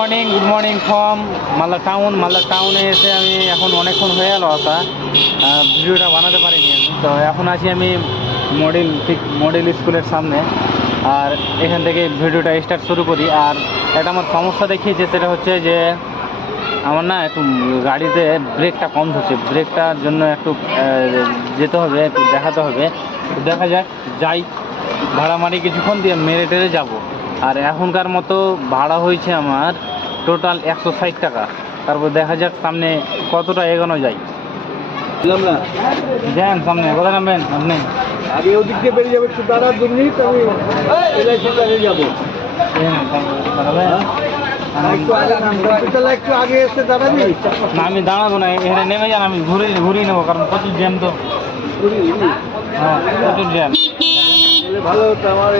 Morning good morning from Malda town Malda টাউনে এসে আমি এখন অনেকক্ষণ হয়ে গেল আসা ভিডিওটা বানাতে পারিনি আমি। তো এখন আছি আমি মডেল ঠিক মডেল স্কুলের সামনে। আর এখান থেকে ভিডিওটা স্টার্ট শুরু করি। আর একটা আমার সমস্যা দেখিয়েছে, সেটা হচ্ছে যে আমার না একটু গাড়িতে ব্রেকটা কম ধরছে। ব্রেকটার জন্য একটু যেতে হবে, একটু দেখাতে হবে। দেখা যাক, যাই, ভাড়া মারি কিছুক্ষণ দিয়ে মেরে টেরে যাব। আর এখনকার মতো ভাড়া হয়েছে আমার টোটাল একশো ষাট টাকা। তারপর দেখা যাক সামনে কতটা এগোনো যায়। যান সামনে কোথায় নামবেন আপনি? আগে ওদিক দিয়ে বেরিয়ে যাবে একটু দাঁড়ার দু মিনিট আমি যাব। দাঁড়াবি। না আমি দাঁড়াবো না এখানে নেমে যান আমি ঘুরে ঘুরিয়ে নেব কারণ প্রচুর জ্যাম তো। হ্যাঁ প্রচুর জ্যাম। ভালো হতো আমার।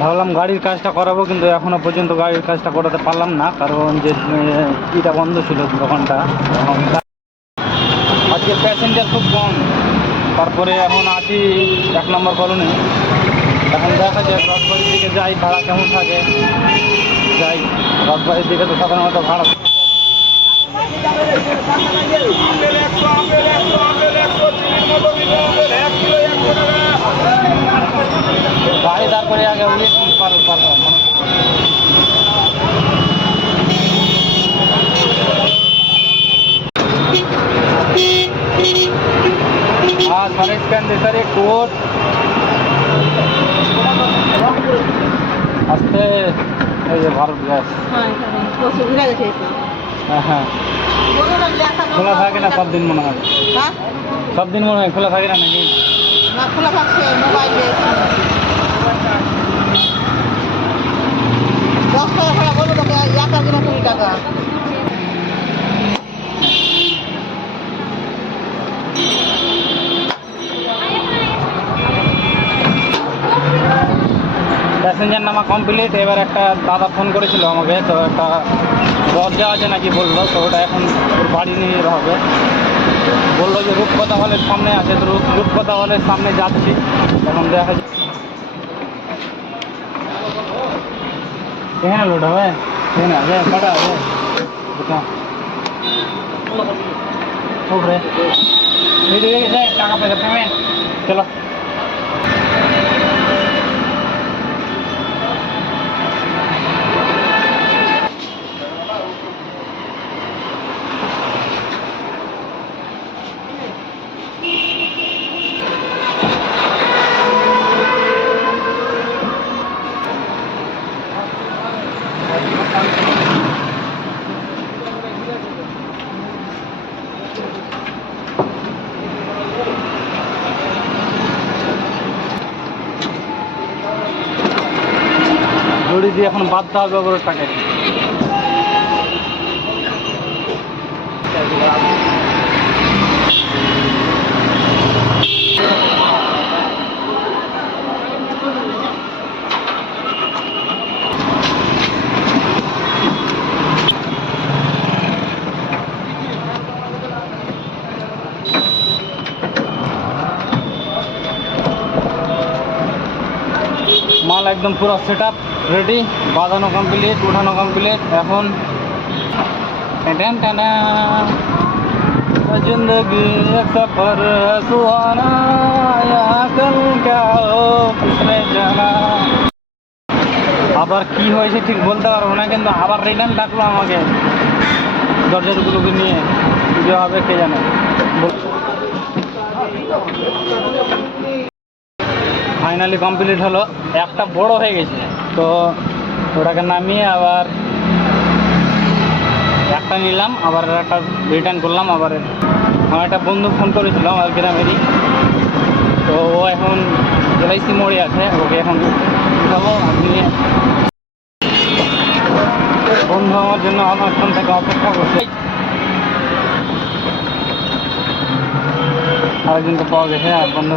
ভাবলাম গাড়ির কাজটা করাবো, কিন্তু এখনও পর্যন্ত গাড়ির কাজটা করাতে পারলাম না, কারণ যে ইটা বন্ধ ছিল দোকানটা আজকে প্যাসেঞ্জার খুব কম। তারপরে এখন আছি এক নম্বর কলোনি। এখন দেখা যায় রথবাড়ির দিকে যাই ভাড়া কেমন থাকে যাই রথবাড়ির দিকে তো সাধারণত ভাড়া গাড়ি তারপরে আগে উঠে পারো পারো हाँ सर इसके अंदर सर एक कोट আস্তে এই যে ভারত গ্যাস। হ্যাঁ হ্যাঁ খোলা থাকে না সব দিন মনে হয়। সব দিন মনে হয় খোলা থাকে না নাকি? খোলা থাকছে মোবাইলে দশ টাকা ভাড়া বলো তোকে এক একদিনে কুড়ি টাকা। প্যাসেঞ্জার কমপ্লিট এবার একটা দাদা ফোন করেছিল আমাকে, তো একটা দেওয়া আছে নাকি বলল, তো ওটা এখন বাড়ি নিয়ে হবে। বলল যে রূপকথা হলের সামনে আছে, তো রূপ রূপকথা হলের সামনে যাচ্ছি, এখন দেখা যাচ্ছে এখানে লোড হবে এখানে হবে কটা হবে টাকা পয়সা পেমেন্ট। চলো। দড়ি দিয়ে এখন বাধ্য হবে ওগুলো টাকা মাল একদম পুরো সেট আপ রেডি বাঁধানো কমপ্লিট উঠানো কমপ্লিট এখন আবার কি হয়েছে ঠিক বলতে পারব না, কিন্তু আবার রিটার্ন ডাকলো আমাকে। দরজাগুলোকে নিয়ে, যে হবে কে জানে। ফাইনালি কমপ্লিট হলো, একটা বড় হয়ে গেছে। তো ওটাকে নামিয়ে আবার একটা নিলাম, আবার একটা রিটার্ন করলাম, আবার আমার একটা বন্ধু ফোন করেছিল আমার গ্রামেরই। তো ও এখন এলআইসি মোড়ে আছে, ওকে এখন উঠাবো নিয়ে বন্ধু আমার জন্য আমার অনেকক্ষণ থেকে অপেক্ষা করছে। আরেকজন তো পাওয়া গেছে, আর বন্ধু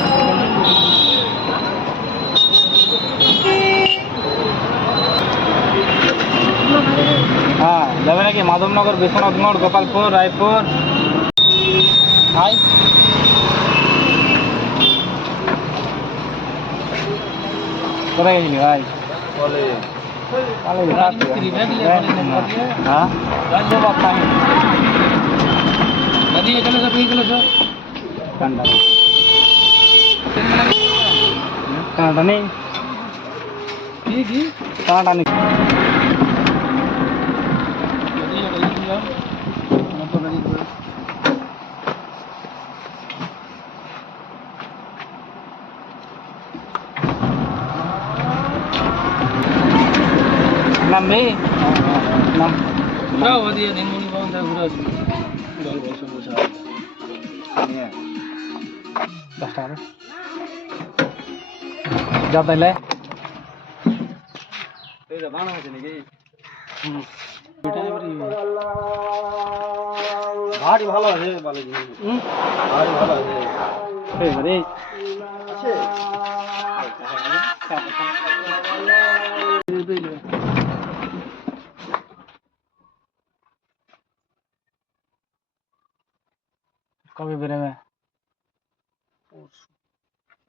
কলেজে পড়িয়ে? হ্যাঁ রাজবাবা পানি নদী এখানে সব গেলে সব কান্ডা। কানাটা নেই? কি কি? কানাটা নেই নদী এখানে যাও মতো নদী করে নামবি নাম যাও ওদিকে দিনমণি বাবন থেকে ঘুরে আসবি। জল বসে বসে দশ টাকা যা তাইলে। হুম। ভারী ভালো আছে ভালো ভারী ভালো আছে। এই বাড়ি। কবে বেরোবে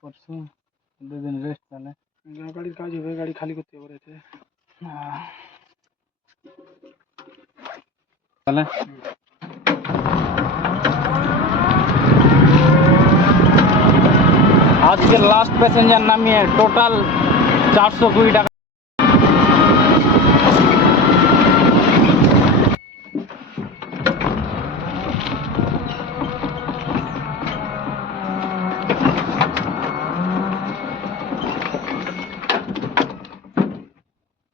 পরশু দুদিন রেস্ট তাহলে গাড়ির কাজ হবে গাড়ি খালি করতে হবে এতে আহ। তাহলে আজকে লাস্ট প্যাসেঞ্জার নামিয়ে টোটাল চারশো কুড়ি টাকা